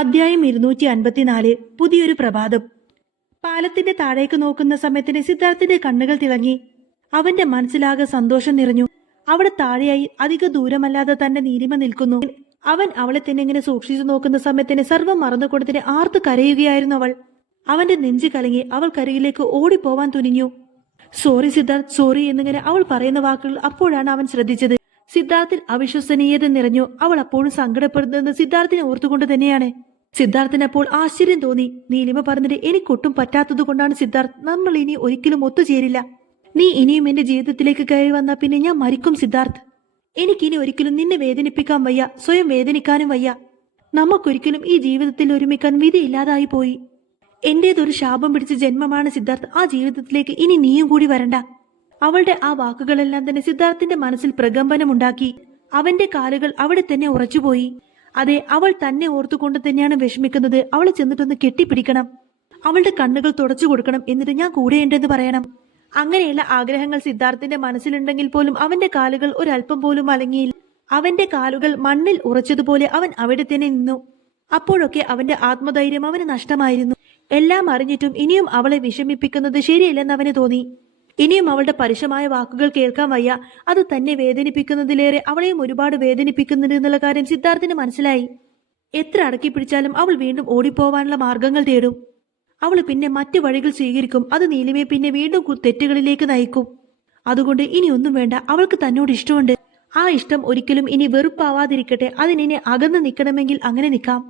അധ്യായം 254. പുതിയൊരു പ്രഭാതം. പാലത്തിന്റെ താഴേക്ക് നോക്കുന്ന സമയത്തിന് സിദ്ധാർത്ഥിന്റെ കണ്ണുകൾ തിളങ്ങി. അവന്റെ മനസ്സിലാകെ സന്തോഷം നിറഞ്ഞു. അവിടെ താഴെയായി അധിക ദൂരമല്ലാതെ തന്റെ നീലിമ നിൽക്കുന്നു. അവൻ അവളെ തന്നെ ഇങ്ങനെ സൂക്ഷിച്ചു നോക്കുന്ന സമയത്തിന് സർവ്വം മറന്നുകൊണ്ടതിനെ ആർത്തു കരയുകയായിരുന്നു അവൾ. അവന്റെ നെഞ്ചു കലങ്ങി. അവൾ കരികിലേക്ക് ഓടിപ്പോവാൻ തുനിഞ്ഞു. സോറി സിദ്ധാർത്ഥ്, സോറി എന്നിങ്ങനെ അവൾ പറയുന്ന വാക്കുകൾ അപ്പോഴാണ് അവൻ ശ്രദ്ധിച്ചത്. സിദ്ധാർത്ഥിൽ അവിശ്വസനീയത നിറഞ്ഞു. അവൾ അപ്പോഴും സങ്കടപ്പെടുന്നത് സിദ്ധാർത്ഥിനെ ഓർത്തുകൊണ്ട് തന്നെയാണ്. സിദ്ധാർത്ഥിന് അപ്പോൾ ആശ്ചര്യം തോന്നി. നീലിമ പറഞ്ഞത് എനിക്കൊട്ടും പറ്റാത്തത് കൊണ്ടാണ് സിദ്ധാർത്ഥ്. നമ്മൾ ഇനി ഒരിക്കലും ഒത്തുചേരില്ല. നീ ഇനിയും എന്റെ ജീവിതത്തിലേക്ക് കയറി വന്നാൽ പിന്നെ ഞാൻ മരിക്കും സിദ്ധാർത്ഥ്. എനിക്കിനി ഒരിക്കലും നിന്നെ വേദനിപ്പിക്കാൻ വയ്യ, സ്വയം വേദനിക്കാനും വയ്യ. നമുക്കൊരിക്കലും ഈ ജീവിതത്തിൽ ഒരുമിക്കാൻ വിധിയില്ലാതായി പോയി. എന്റേതൊരു ശാപം പിടിച്ച ജന്മമാണ് സിദ്ധാർത്ഥ്. ആ ജീവിതത്തിലേക്ക് ഇനി നീയും കൂടി വരണ്ട. അവളുടെ ആ വാക്കുകളെല്ലാം തന്നെ സിദ്ധാർത്ഥിന്റെ മനസ്സിൽ പ്രകമ്പനമുണ്ടാക്കി. അവന്റെ കാലുകൾ അവിടെ തന്നെ ഉറച്ചുപോയി. അതെ, അവൾ തന്നെ ഓർത്തുകൊണ്ട് തന്നെയാണ് വിഷമിക്കുന്നത്. അവളെ ചെന്നിട്ടൊന്ന് കെട്ടിപ്പിടിക്കണം, അവളുടെ കണ്ണുകൾ തുടച്ചു കൊടുക്കണം, എന്നിട്ട് ഞാൻ കൂടെയുണ്ടെന്ന് പറയണം. അങ്ങനെയുള്ള ആഗ്രഹങ്ങൾ സിദ്ധാർത്ഥിന്റെ മനസ്സിലുണ്ടെങ്കിൽ പോലും അവന്റെ കാലുകൾ ഒരല്പം പോലും അലങ്ങിയില്ല. അവന്റെ കാലുകൾ മണ്ണിൽ ഉറച്ചതുപോലെ അവൻ അവിടെ തന്നെ നിന്നു. അപ്പോഴൊക്കെ അവന്റെ ആത്മധൈര്യം അവന് നഷ്ടമായിരുന്നു. എല്ലാം അറിഞ്ഞിട്ടും ഇനിയും അവളെ വിഷമിപ്പിക്കുന്നത് ശരിയല്ലെന്ന് അവന് തോന്നി. ഇനിയും അവളുടെ പരുഷമായ വാക്കുകൾ കേൾക്കാൻ വയ്യ. അത് തന്നെ വേദനിപ്പിക്കുന്നതിലേറെ അവളെയും ഒരുപാട് വേദനിപ്പിക്കുന്നുണ്ട് എന്നുള്ള കാര്യം സിദ്ധാർത്ഥിന് മനസ്സിലായി. എത്ര അടക്കി പിടിച്ചാലും അവൾ വീണ്ടും ഓടിപ്പോവാനുള്ള മാർഗങ്ങൾ തേടും. അവൾ പിന്നെ മറ്റു വഴികൾ സ്വീകരിക്കും. അത് നീലിമയെ പിന്നെ വീണ്ടും തെറ്റുകളിലേക്ക് നയിക്കും. അതുകൊണ്ട് ഇനിയൊന്നും വേണ്ട. അവൾക്ക് തന്നോട് ഇഷ്ടമുണ്ട്. ആ ഇഷ്ടം ഒരിക്കലും ഇനി വെറുപ്പാവാതിരിക്കട്ടെ. അതിനി അകന്ന് നിൽക്കണമെങ്കിൽ അങ്ങനെ നിൽക്കാം.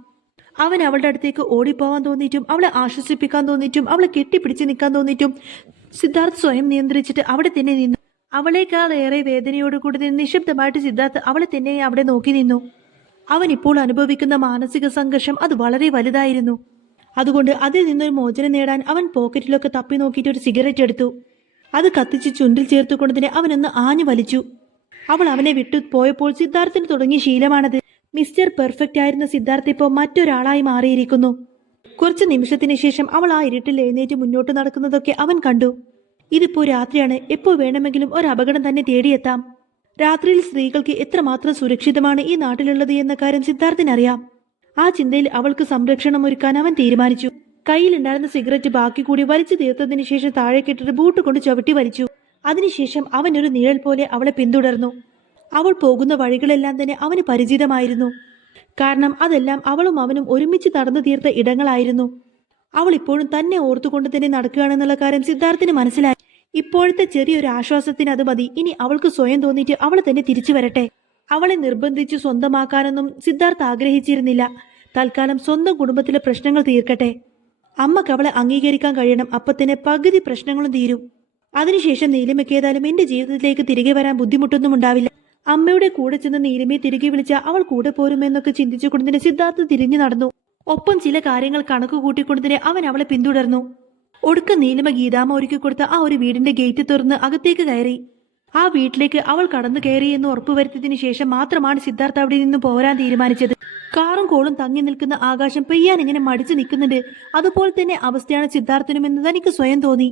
അവൻ അവളുടെ അടുത്തേക്ക് ഓടിപ്പോവാൻ തോന്നിയിട്ടും അവളെ ആശ്വസിപ്പിക്കാൻ തോന്നിയിട്ടും അവളെ കെട്ടിപ്പിടിച്ച് നിൽക്കാൻ തോന്നിയിട്ടും സിദ്ധാർത്ഥ് സ്വയം നിയന്ത്രിച്ചിട്ട് അവിടെ തന്നെ നിന്നു. അവളേക്കാൾ ഏറെ വേദനയോടുകൂടി നിശബ്ദമായിട്ട് സിദ്ധാർത്ഥ് അവളെ തന്നെ അവിടെ നോക്കി നിന്നു. അവൻ ഇപ്പോൾ അനുഭവിക്കുന്ന മാനസിക സംഘർഷം അത് വളരെ വലുതായിരുന്നു. അതുകൊണ്ട് അതിൽ നിന്നൊരു മോചനം നേടാൻ അവൻ പോക്കറ്റിലൊക്കെ തപ്പി നോക്കിയിട്ട് ഒരു സിഗരറ്റ് എടുത്തു. അത് കത്തിച്ച് ചുണ്ടിൽ ചേർത്തുകൊണ്ടതിനെ അവനൊന്ന് ആഞ്ഞു വലിച്ചു. അവൾ അവനെ വിട്ടു പോയപ്പോൾ സിദ്ധാർത്ഥിന് തുടങ്ങിയ ശീലമാണത്. മിസ്റ്റർ പെർഫെക്റ്റ് ആയിരുന്ന സിദ്ധാർത്ഥ് ഇപ്പോൾ മറ്റൊരാളായി മാറിയിരിക്കുന്നു. കുറച്ച് നിമിഷത്തിന് ശേഷം അവൾ ആ ഇരുട്ടിൽ എഴുന്നേറ്റ് മുന്നോട്ട് നടക്കുന്നതൊക്കെ അവൻ കണ്ടു. ഇതിപ്പോ രാത്രിയാണ്. എപ്പോ വേണമെങ്കിലും ഒരു അപകടം തന്നെ തേടിയെത്താം. രാത്രിയിൽ സ്ത്രീകൾക്ക് എത്രമാത്രം സുരക്ഷിതമാണ് ഈ നാട്ടിലുള്ളത് എന്ന കാര്യം സിദ്ധാർത്ഥിനറിയാം. ആ ചിന്തയിൽ അവൾക്ക് സംരക്ഷണം ഒരുക്കാൻ അവൻ തീരുമാനിച്ചു. കയ്യിലുണ്ടായിരുന്ന സിഗരറ്റ് ബാക്കി കൂടി വലിച്ചു തീർത്തതിനു ശേഷം താഴേക്കിട്ടൊരു ബൂട്ട് കൊണ്ട് ചവിട്ടി വലിച്ചു. അതിനുശേഷം അവൻ ഒരു നിഴൽ പോലെ അവളെ പിന്തുടർന്നു. അവൾ പോകുന്ന വഴികളെല്ലാം തന്നെ അവന് പരിചിതമായിരുന്നു. കാരണം അതെല്ലാം അവളും അവനും ഒരുമിച്ച് നടന്നു തീർത്ത ഇടങ്ങളായിരുന്നു. അവൾ ഇപ്പോഴും തന്നെ ഓർത്തുകൊണ്ട് തന്നെ നടക്കുകയാണെന്നുള്ള കാര്യം സിദ്ധാർത്ഥിന് മനസ്സിലായി. ഇപ്പോഴത്തെ ചെറിയൊരു ആശ്വാസത്തിന് അത് മതി. ഇനി അവൾക്ക് സ്വയം തോന്നിയിട്ട് അവൾ തന്നെ തിരിച്ചു വരട്ടെ. അവളെ നിർബന്ധിച്ച് സ്വന്തമാക്കാനൊന്നും സിദ്ധാർത്ഥ് ആഗ്രഹിച്ചിരുന്നില്ല. തൽക്കാലം സ്വന്തം കുടുംബത്തിലെ പ്രശ്നങ്ങൾ തീർക്കട്ടെ. അമ്മക്ക് അവളെ അംഗീകരിക്കാൻ കഴിയണം. അപ്പൊ തന്നെ പകുതി പ്രശ്നങ്ങളും തീരും. അതിനുശേഷം നീലിമയ്ക്കേതായാലും എന്റെ ജീവിതത്തിലേക്ക് തിരികെ വരാൻ ബുദ്ധിമുട്ടൊന്നും ഉണ്ടാവില്ല. അമ്മയുടെ കൂടെ ചെന്ന് നീലിമയെ തിരികെ വിളിച്ച അവൾ കൂടെ പോരുമെന്നൊക്കെ ചിന്തിച്ചുകൊണ്ടതിനെ സിദ്ധാർത്ഥ് തിരിഞ്ഞു നടന്നു. ഒപ്പം ചില കാര്യങ്ങൾ കണക്ക് കൂട്ടിക്കൊണ്ടതിനെ അവൻ അവളെ പിന്തുടർന്നു. ഒടുക്ക നീലിമ ഗീതാമ്മ ഒരുക്കി കൊടുത്ത ആ ഒരു വീടിന്റെ ഗേറ്റ് തുറന്ന് അകത്തേക്ക് കയറി. ആ വീട്ടിലേക്ക് അവൾ കടന്നു കയറി എന്ന് ഉറപ്പുവരുത്തിയതിനു ശേഷം മാത്രമാണ് സിദ്ധാർത്ഥ് അവിടെ നിന്ന് പോരാൻ തീരുമാനിച്ചത്. കാറും കോളും തങ്ങി നിൽക്കുന്ന ആകാശം പെയ്യാൻ ഇങ്ങനെ മടിച്ചു നിൽക്കുന്നുണ്ട്. അതുപോലെ തന്നെ അവസ്ഥയാണ് സിദ്ധാർത്ഥിനുമെന്ന് തനിക്ക് സ്വയം തോന്നി.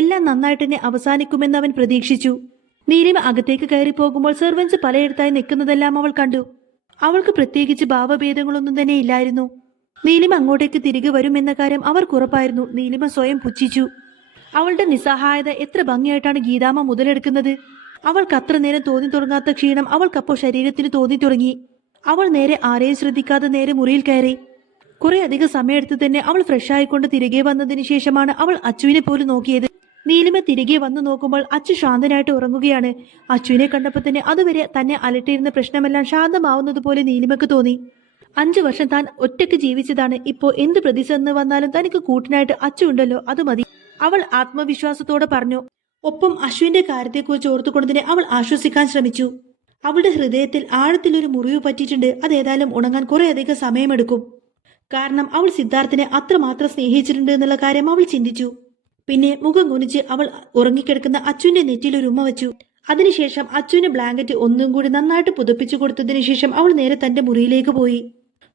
എല്ലാം നന്നായിട്ട് തന്നെ അവസാനിക്കുമെന്ന് അവൻ പ്രതീക്ഷിച്ചു. നീലിമ അകത്തേക്ക് കയറി പോകുമ്പോൾ സെർവൻസ് പലയിടത്തായി നിൽക്കുന്നതെല്ലാം അവൾ കണ്ടു. അവൾക്ക് പ്രത്യേകിച്ച് ഭാവഭേദങ്ങളൊന്നും തന്നെ ഇല്ലായിരുന്നു. നീലിമ അങ്ങോട്ടേക്ക് തിരികെ വരുമെന്ന കാര്യം അവർക്കുറപ്പായിരുന്നു. നീലിമ സ്വയം പുച്ഛിച്ചു. അവളുടെ നിസ്സഹായത എത്ര ഭംഗിയായിട്ടാണ് ഗീതാമ്മ മുതലെടുക്കുന്നത്. അവൾക്ക് അത്ര നേരം തോന്നി തുടങ്ങാത്ത ക്ഷീണം അവൾക്കപ്പോൾ ശരീരത്തിന് തോന്നി തുടങ്ങി. അവൾ നേരെ ആരെയും ശ്രദ്ധിക്കാതെ നേരെ മുറിയിൽ കയറി. കുറെ അധികം സമയമെടുത്ത് തന്നെ അവൾ ഫ്രഷായിക്കൊണ്ട് തിരികെ വന്നതിന് ശേഷമാണ് അവൾ അച്ചുവിനെ പോലും നോക്കിയത്. നീലിമ തിരികെ വന്നു നോക്കുമ്പോൾ അച്ചു ശാന്തനായിട്ട് ഉറങ്ങുകയാണ്. അച്ചുവിനെ കണ്ടപ്പോൾ തന്നെ അതുവരെ തന്നെ അലട്ടിയിരുന്ന പ്രശ്നമെല്ലാം ശാന്തമാവുന്നത് പോലെ നീലിമക്ക് തോന്നി. 5 വർഷം താൻ ഒറ്റയ്ക്ക് ജീവിച്ചതാണ്. ഇപ്പോ എന്ത് പ്രതിസന്ധി വന്നാലും തനിക്ക് കൂട്ടിനായിട്ട് അച്ചു ഉണ്ടല്ലോ, അത് മതി, അവൾ ആത്മവിശ്വാസത്തോടെ പറഞ്ഞു. ഒപ്പം അശ്വിന്റെ കാര്യത്തെക്കുറിച്ച് ഓർത്തുകൊണ്ടതിനെ അവൾ ആശ്വസിക്കാൻ ശ്രമിച്ചു. അവളുടെ ഹൃദയത്തിൽ ആഴത്തിലൊരു മുറിവ് പറ്റിയിട്ടുണ്ട്. അതേതായാലും ഉണങ്ങാൻ കുറെ അധികം സമയമെടുക്കും. കാരണം അവൾ സിദ്ധാർത്ഥിനെ അത്രമാത്രം സ്നേഹിച്ചിട്ടുണ്ട് എന്നുള്ള കാര്യം അവൾ ചിന്തിച്ചു. പിന്നെ മുഖം കുനിച്ച് അവൾ ഉറങ്ങിക്കിടക്കുന്ന അച്ചുവിന്റെ നെറ്റിയിൽ ഒരു ഉമ്മ വെച്ചു. അതിനുശേഷം അച്ചുവിന് ബ്ലാങ്കറ്റ് ഒന്നും കൂടി നന്നായിട്ട് പുതപ്പിച്ചു കൊടുത്തതിനു ശേഷം അവൾ നേരെ തന്റെ മുറിയിലേക്ക് പോയി.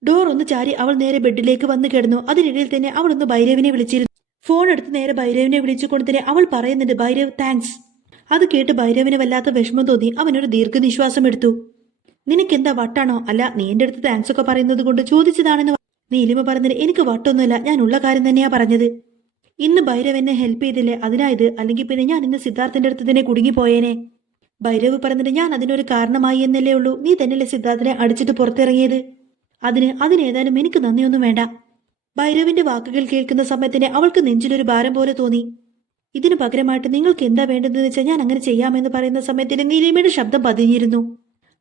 ഡോർ ഒന്ന് ചാരി അവൾ നേരെ ബെഡിലേക്ക് വന്ന് കിടന്നു. അതിനിടയിൽ തന്നെ അവൾ ഒന്ന് ഭൈരവിനെ വിളിച്ചിരുന്നു. ഫോൺ എടുത്ത് നേരെ ഭൈരവിനെ വിളിച്ചുകൊണ്ട് തന്നെ അവൾ പറയുന്നുണ്ട്, ഭൈരവ് താങ്ക്സ്. അത് കേട്ട് ഭൈരവിന് വല്ലാത്ത വിഷമം തോന്നി. അവനൊരു ദീർഘനിശ്വാസം എടുത്തു. നിനക്കെന്താ വട്ടാണോ? അല്ല, നീ എന്റെ അടുത്ത് താങ്ക്സ് ഒക്കെ പറയുന്നത് കൊണ്ട് ചോദിച്ചതാണെന്ന്. നീലിമ പറഞ്ഞത് എനിക്ക് വട്ടൊന്നുമില്ല, ഞാൻ ഉള്ള കാര്യം തന്നെയാ പറഞ്ഞത്. ഇന്ന് ഭൈരവ് എന്നെ ഹെൽപ്പ് ചെയ്തില്ലേ അതിനായത്, അല്ലെങ്കിൽ പിന്നെ ഞാൻ ഇന്ന് സിദ്ധാർത്ഥന്റെ അടുത്ത് തന്നെ കുടുങ്ങിപ്പോയേനെ. ഭൈരവ് പറഞ്ഞിട്ട് ഞാൻ അതിനൊരു കാരണമായി എന്നല്ലേ ഉള്ളൂ. നീ തന്നെയല്ലേ സിദ്ധാർത്ഥനെ അടിച്ചിട്ട് പുറത്തിറങ്ങിയത്. അതിനേതായാലും എനിക്ക് നന്ദിയൊന്നും വേണ്ട. ഭൈരവിന്റെ വാക്കുകൾ കേൾക്കുന്ന സമയത്തിന് അവൾക്ക് നെഞ്ചിലൊരു ഭാരം പോലെ തോന്നി. ഇതിനു പകരമായിട്ട് നിങ്ങൾക്ക് എന്താ വേണ്ടതെന്ന് വെച്ചാൽ ഞാൻ അങ്ങനെ ചെയ്യാമെന്ന് പറയുന്ന സമയത്തിന് നീലിമയുടെ ശബ്ദം പതിഞ്ഞിരുന്നു.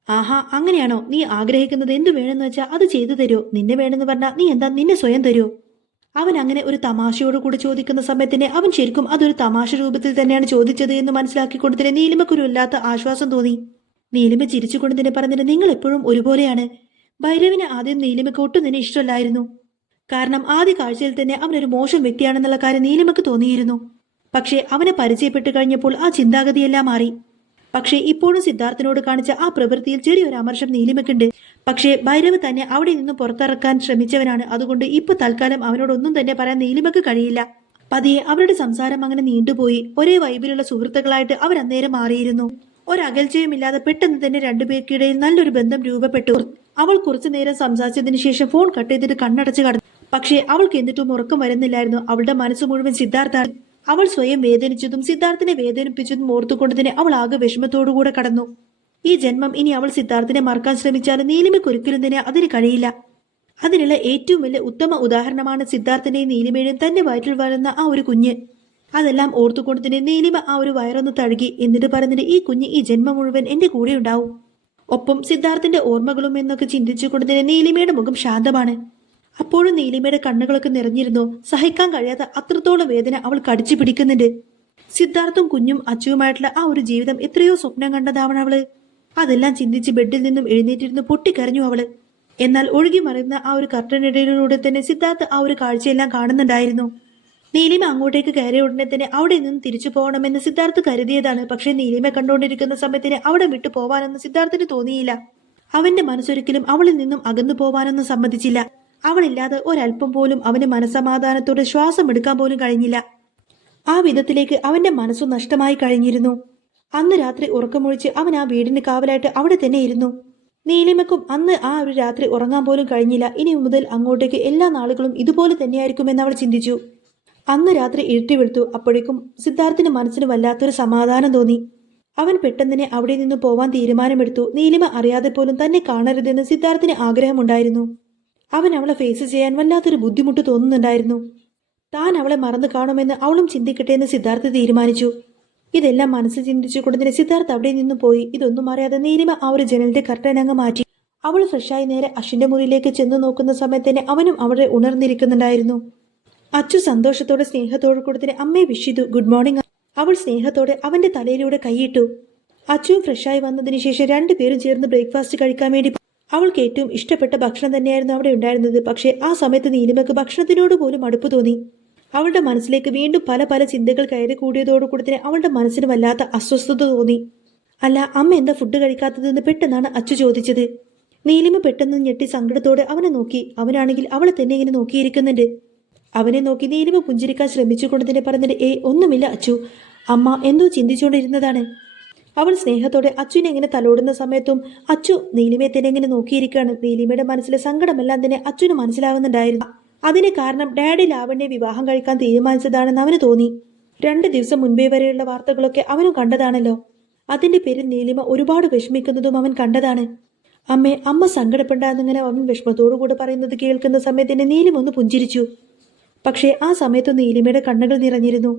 ആഹാ, അങ്ങനെയാണോ? നീ ആഗ്രഹിക്കുന്നത് എന്തു വേണമെന്ന് വെച്ചാൽ അത് ചെയ്തു തരുമോ? നിന്നെ വേണമെന്ന് പറഞ്ഞാൽ നീ എന്താ നിന്നെ സ്വയം തരുമോ? അവൻ അങ്ങനെ ഒരു തമാശയോട് കൂടി ചോദിക്കുന്ന സമയത്തിന് അവൻ ശരിക്കും അതൊരു തമാശ രൂപത്തിൽ തന്നെയാണ് ചോദിച്ചത് എന്ന് മനസ്സിലാക്കിക്കൊണ്ട് തന്നെ നീലിമക്കൊരു വല്ലാത്ത ആശ്വാസം തോന്നി. നീലിമ ചിരിച്ചുകൊണ്ട് തന്നെ പറഞ്ഞിട്ട് നിങ്ങൾ എപ്പോഴും ഒരുപോലെയാണ്. ഭൈരവിന് ആദ്യം നീലിമയ്ക്ക് ഒട്ടും തന്നെ ഇഷ്ടമല്ലായിരുന്നു. കാരണം ആദ്യ കാഴ്ചയിൽ തന്നെ അവനൊരു മോശം വ്യക്തിയാണെന്നുള്ള കാര്യം നീലിമയ്ക്ക് തോന്നിയിരുന്നു. പക്ഷേ അവനെ പരിചയപ്പെട്ടു കഴിഞ്ഞപ്പോൾ ആ ചിന്താഗതിയെല്ലാം മാറി. പക്ഷേ ഇപ്പോഴും സിദ്ധാർത്ഥനോട് കാണിച്ച ആ പ്രവൃത്തിയിൽ ചെറിയൊരു അമർഷം നീലിമയ്ക്കുണ്ട്. പക്ഷേ ഭൈരവ് തന്നെ അവിടെ നിന്ന് പുറത്തിറക്കാൻ ശ്രമിച്ചവനാണ്. അതുകൊണ്ട് ഇപ്പൊ തൽക്കാലം അവനോടൊന്നും തന്നെ പറയാൻ നീലിമയ്ക്ക് കഴിയില്ല. പതിയെ അവരുടെ സംസാരം അങ്ങനെ നീണ്ടുപോയി. ഒരേ വൈബിലുള്ള സുഹൃത്തുക്കളായിട്ട് അവർ അന്നേരം മാറിയിരുന്നു. ഒരകൽച്ചയുമില്ലാതെ പെട്ടെന്ന് തന്നെ രണ്ടുപേർക്കിടയിൽ നല്ലൊരു ബന്ധം രൂപപ്പെട്ടു. അവൾ കുറച്ചു നേരം സംസാരിച്ചതിന് ശേഷം ഫോൺ കട്ട് ചെയ്തിട്ട് കണ്ണടച്ച് കടന്നു. പക്ഷേ അവൾക്ക് എന്നിട്ടും ഉറക്കം വരുന്നില്ലായിരുന്നു. അവളുടെ മനസ്സ് മുഴുവൻ സിദ്ധാർത്ഥാണ്. അവൾ സ്വയം വേദനിച്ചതും സിദ്ധാർത്ഥിനെ വേദനിപ്പിച്ചതും ഓർത്തുകൊണ്ട് തന്നെ അവൾ ആകെ വിഷമത്തോടുകൂടെ കടന്നു. ഈ ജന്മം ഇനി അവൾ സിദ്ധാർത്ഥിനെ മറക്കാൻ ശ്രമിച്ചാലും നീലിമയ്ക്ക് ഒരിക്കലും തന്നെ അതിന് കഴിയില്ല. അതിനുള്ള ഏറ്റവും വലിയ ഉത്തമ ഉദാഹരണമാണ് സിദ്ധാർത്ഥിന്റെയും നീലിമയുടെയും തന്നെ വയറ്റിൽ വളർന്ന ആ ഒരു കുഞ്ഞ്. അതെല്ലാം ഓർത്തുകൊണ്ട് തന്നെ നീലിമ ആ ഒരു വയറൊന്ന് തഴുകി. എന്നിട്ട് പറഞ്ഞിട്ട് ഈ കുഞ്ഞ് ഈ ജന്മം മുഴുവൻ എന്റെ കൂടെ ഉണ്ടാവും. ഒപ്പം സിദ്ധാർത്ഥിന്റെ ഓർമ്മകളും എന്നൊക്കെ ചിന്തിച്ചുകൊണ്ട് തന്നെ നീലിമയുടെ മുഖം ശാന്തമാണ്. അപ്പോഴും നീലിമയുടെ കണ്ണുകളൊക്കെ നിറഞ്ഞിരുന്നു. സഹിക്കാൻ കഴിയാത്ത അത്രത്തോളം വേദന അവൾ കടിച്ചു പിടിക്കുന്നുണ്ട്. സിദ്ധാർത്ഥും കുഞ്ഞും അച്ചുവുമായിട്ടുള്ള ആ ഒരു ജീവിതം എത്രയോ സ്വപ്നം കണ്ടതാവണം അവള്. അതെല്ലാം ചിന്തിച്ച് ബെഡിൽ നിന്നും എഴുന്നേറ്റിരുന്ന് പൊട്ടിക്കരഞ്ഞു അവള്. എന്നാൽ ഒഴുകി മറിയുന്ന ആ ഒരു കർട്ടനിടയിലൂടെ തന്നെ സിദ്ധാർത്ഥ് ആ ഒരു കാഴ്ചയെല്ലാം കാണുന്നുണ്ടായിരുന്നു. നീലിമ അങ്ങോട്ടേക്ക് കയറിയ ഉടനെ തന്നെ അവിടെ നിന്നും തിരിച്ചു പോകണമെന്ന് സിദ്ധാർത്ഥ് കരുതിയതാണ്. പക്ഷെ നീലിമ കണ്ടുകൊണ്ടിരിക്കുന്ന സമയത്തിന് അവിടെ വിട്ടു പോവാനൊന്നും സിദ്ധാർത്ഥിന് തോന്നിയില്ല. അവന്റെ മനസ്സൊരിക്കലും അവളിൽ നിന്നും അകന്നു പോവാനൊന്നും സമ്മതിച്ചില്ല. അവളില്ലാതെ ഒരല്പം പോലും അവന് മനസ്സമാധാനത്തോടെ ശ്വാസം എടുക്കാൻ പോലും കഴിഞ്ഞില്ല. ആ വിധത്തിലേക്ക് അവന്റെ മനസ്സു നഷ്ടമായി കഴിഞ്ഞിരുന്നു. അന്ന് രാത്രി ഉറക്കമൊഴിച്ച് അവൻ ആ വീടിന് കാവലായിട്ട് അവിടെ തന്നെ ഇരുന്നു. നീലിമയ്ക്കും അന്ന് ആ ഒരു രാത്രി ഉറങ്ങാൻ പോലും കഴിഞ്ഞില്ല. ഇനി മുതൽ അങ്ങോട്ടേക്ക് എല്ലാ നാളുകളും ഇതുപോലെ തന്നെയായിരിക്കുമെന്ന് അവൾ ചിന്തിച്ചു. അന്ന് രാത്രി ഇരുട്ടി വെളുത്തു. അപ്പോഴേക്കും സിദ്ധാർത്ഥിന്റെ മനസ്സിന് വല്ലാത്തൊരു സമാധാനം തോന്നി. അവൻ പെട്ടെന്ന് അവിടെ നിന്ന് പോവാൻ തീരുമാനമെടുത്തു. നീലിമ അറിയാതെ പോലും തന്നെ കാണരുതെന്ന് സിദ്ധാർത്ഥിന് ആഗ്രഹമുണ്ടായിരുന്നു. അവൻ അവളെ ഫേസ് ചെയ്യാൻ വല്ലാത്തൊരു ബുദ്ധിമുട്ട് തോന്നുന്നുണ്ടായിരുന്നു. താൻ അവളെ മറന്നു കാണുമെന്ന് അവളും ചിന്തിക്കട്ടെ എന്ന് സിദ്ധാർത്ഥ് തീരുമാനിച്ചു. ഇതെല്ലാം മനസ്സ് ചിന്തിച്ചുകൊണ്ട് തന്നെ സിദ്ധാർത്ഥ് അവിടെ നിന്ന് പോയി. ഇതൊന്നും അറിയാതെ നീലിമ ആ ഒരു ജനലിന്റെ കർട്ടൻ അങ്ങ് മാറ്റി. അവൾ ഫ്രഷായി നേരെ അശ്വിന്റെ മുറിയിലേക്ക് ചെന്ന് നോക്കുന്ന സമയത്ത് തന്നെ അവനും അവിടെ ഉണർന്നിരിക്കുന്നുണ്ടായിരുന്നു. അച്ചു സന്തോഷത്തോടെ സ്നേഹത്തോടെ കൊടുത്തിന് അമ്മയെ വിഷ് ചെയ്തു. Good morning. അവൾ സ്നേഹത്തോടെ അവന്റെ തലയിലൂടെ കൈയിട്ടു. അച്ചുവും ഫ്രഷായി വന്നതിന് ശേഷം രണ്ടുപേരും ചേർന്ന് ബ്രേക്ക്ഫാസ്റ്റ് കഴിക്കാൻ വേണ്ടി അവൾക്ക് ഏറ്റവും ഇഷ്ടപ്പെട്ട ഭക്ഷണം തന്നെയായിരുന്നു അവിടെ ഉണ്ടായിരുന്നത്. പക്ഷേ ആ സമയത്ത് നീലിമയ്ക്ക് ഭക്ഷണത്തിനോട് പോലും അടുപ്പ് തോന്നി. അവളുടെ മനസ്സിലേക്ക് വീണ്ടും പല പല ചിന്തകൾ കയറി കൂടിയതോടുകൂടി തന്നെ അവളുടെ മനസ്സിന് വല്ലാത്ത അസ്വസ്ഥത തോന്നി. അല്ല, അമ്മ എന്താ ഫുഡ് കഴിക്കാത്തതെന്ന് പെട്ടെന്നാണ് അച്ചു ചോദിച്ചത്. നീലിമ പെട്ടെന്ന് ഞെട്ടി സങ്കടത്തോടെ അവനെ നോക്കി. അവനാണെങ്കിൽ അവളെ തന്നെ ഇങ്ങനെ നോക്കിയിരിക്കുന്നുണ്ട്. അവനെ നോക്കി നീലിമ പുഞ്ചിരിക്കാൻ ശ്രമിച്ചുകൊണ്ട് തന്നെ പറഞ്ഞിട്ട് ഒന്നുമില്ല അച്ചു, അമ്മ എന്തോ ചിന്തിച്ചുകൊണ്ടിരുന്നതാണ്. അവൾ സ്നേഹത്തോടെ അച്ചുവിനെ ഇങ്ങനെ തലോടുന്ന സമയത്തും അച്ചു നീലിമയെ തന്നെ ഇങ്ങനെ നോക്കിയിരിക്കുകയാണ്. നീലിമയുടെ മനസ്സിലെ സങ്കടമെല്ലാം തന്നെ അച്ചുവിന് മനസ്സിലാവുന്നുണ്ടായിരുന്നു. അതിന് കാരണം ഡാഡി ലാവണ്യെ വിവാഹം കഴിക്കാൻ തീരുമാനിച്ചതാണെന്ന് അവന് തോന്നി. 2 ദിവസം മുൻപേ വരെയുള്ള വാർത്തകളൊക്കെ അവനും കണ്ടതാണല്ലോ. അതിന്റെ പേരിൽ നീലിമ ഒരുപാട് വിഷമിക്കുന്നതും അവൻ കണ്ടതാണ്. അമ്മ സങ്കടപ്പെടാന്നിങ്ങനെ അവൻ വിഷമത്തോടുകൂടെ പറയുന്നത് കേൾക്കുന്ന സമയത്തിന് നീലിമ ഒന്ന് പുഞ്ചിരിച്ചു. പക്ഷേ ആ സമയത്ത് നീലിമയുടെ കണ്ണുകൾ നിറഞ്ഞിരുന്നു.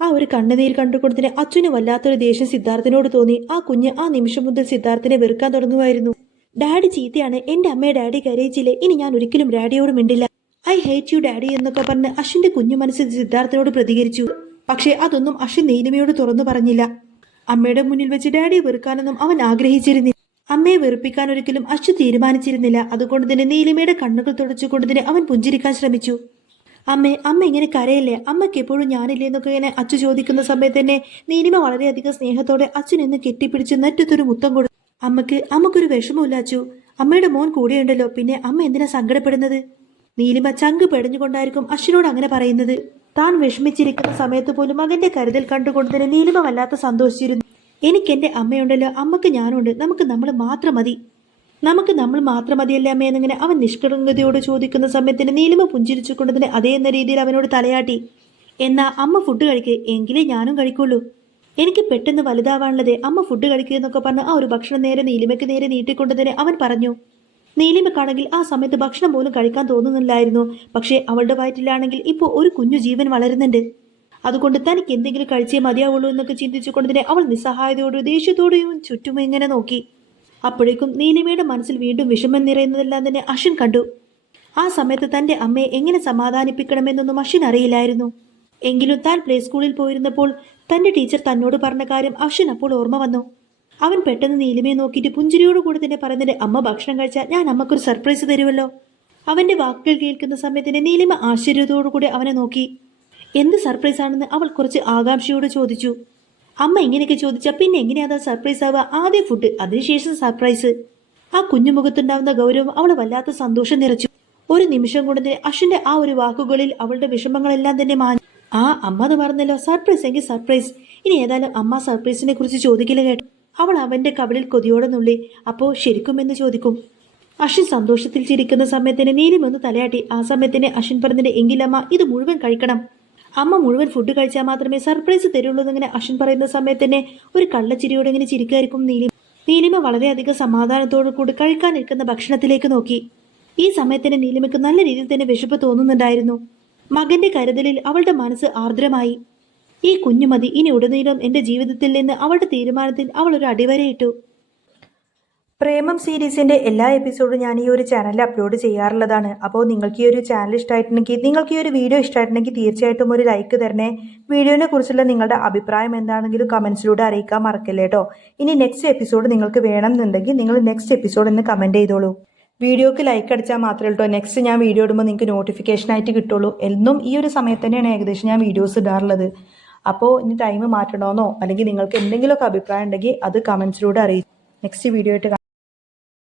ആ ഒരു കണ്ണുനീർ കണ്ടുകൊണ്ടതിന് അച്ഛന് വല്ലാത്തൊരു ദേഷ്യം സിദ്ധാർത്ഥിനോട് തോന്നി. ആ കുഞ്ഞ് ആ നിമിഷം മുതൽ സിദ്ധാർത്ഥിനെ വെറുക്കാൻ തുടങ്ങുമായിരുന്നു. ഡാഡി ചീത്തയാണ്, എന്റെ അമ്മയെ ഡാഡി കരയിച്ചില്ലേ, ഇനി ഞാൻ ഒരിക്കലും ഡാഡിയോട് മിണ്ടില്ല, ഐ ഹേറ്റ് യു ഡാഡി എന്നൊക്കെ പറഞ്ഞ് അശ്വിന്റെ കുഞ്ഞു മനസ്സ് സിദ്ധാർത്ഥിനോട് പ്രതികരിച്ചു. പക്ഷേ അതൊന്നും അശ്വിൻ നീലിമയോട് തുറന്നു പറഞ്ഞില്ല. അമ്മയുടെ മുന്നിൽ വെച്ച് ഡാഡിയെ വെറുക്കാനൊന്നും അവൻ ആഗ്രഹിച്ചിരുന്നില്ല. അമ്മയെ വെറുപ്പിക്കാൻ ഒരിക്കലും അശ്വ തീരുമാനിച്ചിരുന്നില്ല. അതുകൊണ്ട് തന്നെ നീലിമയുടെ കണ്ണുകൾ തുടച്ചുകൊണ്ട് തന്നെ അവൻ പുഞ്ചിരിക്കാൻ ശ്രമിച്ചു. അമ്മ ഇങ്ങനെ കരയല്ലേ, അമ്മയ്ക്ക് എപ്പോഴും ഞാനില്ലേ എന്നൊക്കെ ഇങ്ങനെ അച്ചു ചോദിക്കുന്ന സമയത്ത് തന്നെ നീലിമ വളരെയധികം സ്നേഹത്തോടെ അച്ഛനെന്ന് കെട്ടിപ്പിടിച്ച് നെറ്റത്തൊരു മുത്തം കൊടുത്തു. അമ്മക്കൊരു വിഷമമില്ല അച്ചു, അമ്മയുടെ മോൻ കൂടെയുണ്ടല്ലോ, പിന്നെ അമ്മ എന്തിനാ സങ്കടപ്പെടുന്നത്? നീലിമ ചങ്ക് പെടഞ്ഞുകൊണ്ടായിരിക്കും അശ്വിനോട് അങ്ങനെ പറയുന്നത്. താൻ വിഷമിച്ചിരിക്കുന്ന സമയത്ത് പോലും മകന്റെ കരുതൽ കണ്ടുകൊണ്ട് തന്നെ നീലിമ വല്ലാത്ത സന്തോഷിച്ചിരുന്നു. എനിക്കെന്റെ അമ്മയുണ്ടല്ലോ, അമ്മക്ക് ഞാനുണ്ട്, നമുക്ക് നമ്മൾ മാത്രം മതി. നമുക്ക് നമ്മൾ മാത്രം മതിയല്ലേ അമ്മേ എന്നിങ്ങനെ അവൻ നിഷ്കളങ്കതയോട് ചോദിക്കുന്ന സമയത്തിന് നീലിമ പുഞ്ചിരിച്ചുകൊണ്ടതിന് അതേ എന്ന രീതിയിൽ അവനോട് തലയാട്ടി. എന്നാ അമ്മ ഫുഡ് കഴിക്ക്, എങ്കിലേ ഞാനും കഴിക്കുള്ളൂ. എനിക്ക് പെട്ടെന്ന് വലുതാവാനുള്ളത്, അമ്മ ഫുഡ് കഴിക്കുക എന്നൊക്കെ പറഞ്ഞ് ആ ഒരു ഭക്ഷണം നേരെ നീലിമയ്ക്ക് നേരെ നീട്ടിക്കൊണ്ടതിന് അവൻ പറഞ്ഞു. നീലിമക്കാണെങ്കിൽ ആ സമയത്ത് ഭക്ഷണം പോലും കഴിക്കാൻ തോന്നുന്നില്ലായിരുന്നു. പക്ഷേ അവളുടെ വയറ്റിലാണെങ്കിൽ ഇപ്പോൾ ഒരു കുഞ്ഞു ജീവൻ വളരുന്നുണ്ട്. അതുകൊണ്ട് തനിക്ക് എന്തെങ്കിലും കഴിച്ചേ മതിയാവുള്ളൂ എന്നൊക്കെ ചിന്തിച്ചുകൊണ്ടതിനെ അവൾ നിസ്സഹായതയോടും ദേഷ്യത്തോടെയും ചുറ്റും ഇങ്ങനെ നോക്കി. അപ്പോഴേക്കും നീലിമയുടെ മനസ്സിൽ വീണ്ടും വിഷമം നിറയുന്നതെല്ലാം തന്നെ അശ്വിൻ കണ്ടു. ആ സമയത്ത് തന്റെ അമ്മയെ എങ്ങനെ സമാധാനിപ്പിക്കണമെന്നൊന്നും അശ്വിൻ അറിയില്ലായിരുന്നു. എങ്കിലും താൻ പ്ലേ സ്കൂളിൽ പോയിരുന്നപ്പോൾ തന്റെ ടീച്ചർ തന്നോട് പറഞ്ഞ കാര്യം അശ്വിൻ അപ്പോൾ ഓർമ്മ വന്നു. അവൻ പെട്ടെന്ന് നീലിമയെ നോക്കിയിട്ട് പുഞ്ചിരിയോടുകൂടി തന്നെ പറയുന്നത്, അമ്മ ഭക്ഷണം കഴിച്ചാൽ ഞാൻ അമ്മക്കൊരു സർപ്രൈസ് തരുമല്ലോ. അവന്റെ വാക്കുകൾ കേൾക്കുന്ന സമയത്തിന് നീലിമ ആശ്ചര്യത്തോടുകൂടി അവനെ നോക്കി. എന്ത് സർപ്രൈസ് ആണെന്ന് അവൾ കുറച്ച് ആകാംക്ഷയോട് ചോദിച്ചു. അമ്മ ഇങ്ങനെയൊക്കെ ചോദിച്ചാൽ പിന്നെ എങ്ങനെയാ സർപ്രൈസ് ആവുക? ആദ്യം ഫുഡ്, അതിനുശേഷം സർപ്രൈസ്. ആ കുഞ്ഞുമുഖത്തുണ്ടാവുന്ന ഗൗരവം അവളെ വല്ലാത്ത സന്തോഷം നിറച്ചു. ഒരു നിമിഷം കൊണ്ട് അശ്വിന്റെ ആ ഒരു വാക്കുകളിൽ അവളുടെ വിഷമങ്ങളെല്ലാം തന്നെ മാഞ്ഞു. ആ അമ്മ അത് പറഞ്ഞല്ലോ, സർപ്രൈസ് എങ്കിൽ സർപ്രൈസ്. ഇനി ഏതായാലും അമ്മ സർപ്രൈസിനെ കുറിച്ച് ചോദിക്കില്ല കേട്ടോ. അവൾ അവന്റെ കവിളിൽ കൊതിയോടെ നുള്ളി. അപ്പോ ശരിക്കും എന്ന് ചോദിക്കും. അശ്വിൻ സന്തോഷത്തിൽ ചിരിക്കുന്ന സമയത്തിന് നീലിമ ഒന്ന് തലയാട്ടി. ആ സമയത്തിന് അശ്വിൻ പറഞ്ഞിട്ട്, എങ്കിലമ്മ ഇത് മുഴുവൻ കഴിക്കണം. അമ്മ മുഴുവൻ ഫുഡ് കഴിച്ചാൽ മാത്രമേ സർപ്രൈസ് തരുള്ളൂ എന്നിങ്ങനെ അശ്വിൻ പറയുന്ന സമയത്തന്നെ ഒരു കള്ളച്ചിരിയോടെ ഇങ്ങനെ ചിരിക്കായിരിക്കും നീലിമ. നീലിമ വളരെയധികം സമാധാനത്തോടു കൂടി കഴിക്കാനിരിക്കുന്ന ഭക്ഷണത്തിലേക്ക് നോക്കി. ഈ സമയത്തിന് നീലിമയ്ക്ക് നല്ല രീതിയിൽ തന്നെ വിശപ്പ് തോന്നുന്നുണ്ടായിരുന്നു. മകന്റെ കരുതലിൽ അവളുടെ മനസ്സ് ആർദ്രമായി. ഈ കുഞ്ഞുമതി, ഇനി ഉടനീളം എന്റെ ജീവിതത്തിൽ നിന്ന് അവളുടെ തീരുമാനത്തിൽ അവൾ ഒരു അടിവരയിട്ടു. പ്രേമം സീരീസിന്റെ എല്ലാ എപ്പിസോഡും ഞാൻ ഈ ഒരു ചാനലിൽ അപ്ലോഡ് ചെയ്യാറുള്ളതാണ്. അപ്പോൾ നിങ്ങൾക്ക് ഈ ഒരു ചാനൽ ഇഷ്ടമായിട്ടുണ്ടെങ്കിൽ, നിങ്ങൾക്ക് ഈ ഒരു വീഡിയോ ഇഷ്ടമായിട്ടുണ്ടെങ്കിൽ തീർച്ചയായിട്ടും ഒരു ലൈക്ക് തരണേ. വീഡിയോനെ കുറിച്ചുള്ള നിങ്ങളുടെ അഭിപ്രായം എന്താണെങ്കിലും കമൻസിലൂടെ അറിയിക്കാൻ മറക്കല്ലേ കേട്ടോ. ഇനി നെക്സ്റ്റ് എപ്പിസോഡ് നിങ്ങൾക്ക് വേണമെന്നുണ്ടെങ്കിൽ നിങ്ങൾ നെക്സ്റ്റ് എപ്പിസോഡ് എന്ന് കമൻറ്റ് ചെയ്തോളൂ. വീഡിയോക്ക് ലൈക്ക് അടിച്ചാൽ മാത്രമേ കേട്ടോ നെക്സ്റ്റ് ഞാൻ വീഡിയോ ഇടുമ്പോൾ നിങ്ങൾക്ക് നോട്ടിഫിക്കേഷൻ ആയിട്ട് കിട്ടുള്ളൂ. എന്നും ഈ ഒരു സമയത്ത് തന്നെയാണ് ഏകദേശം ഞാൻ വീഡിയോസ് ഇടാറുള്ളത്. അപ്പോൾ ഇനി ടൈം മാറ്റണമെന്നോ അല്ലെങ്കിൽ നിങ്ങൾക്ക് എന്തെങ്കിലുമൊക്കെ അഭിപ്രായം ഉണ്ടെങ്കിൽ അത് കമൻസിലൂടെ അറിയിക്കും. നെക്സ്റ്റ് വീഡിയോ ആയിട്ട്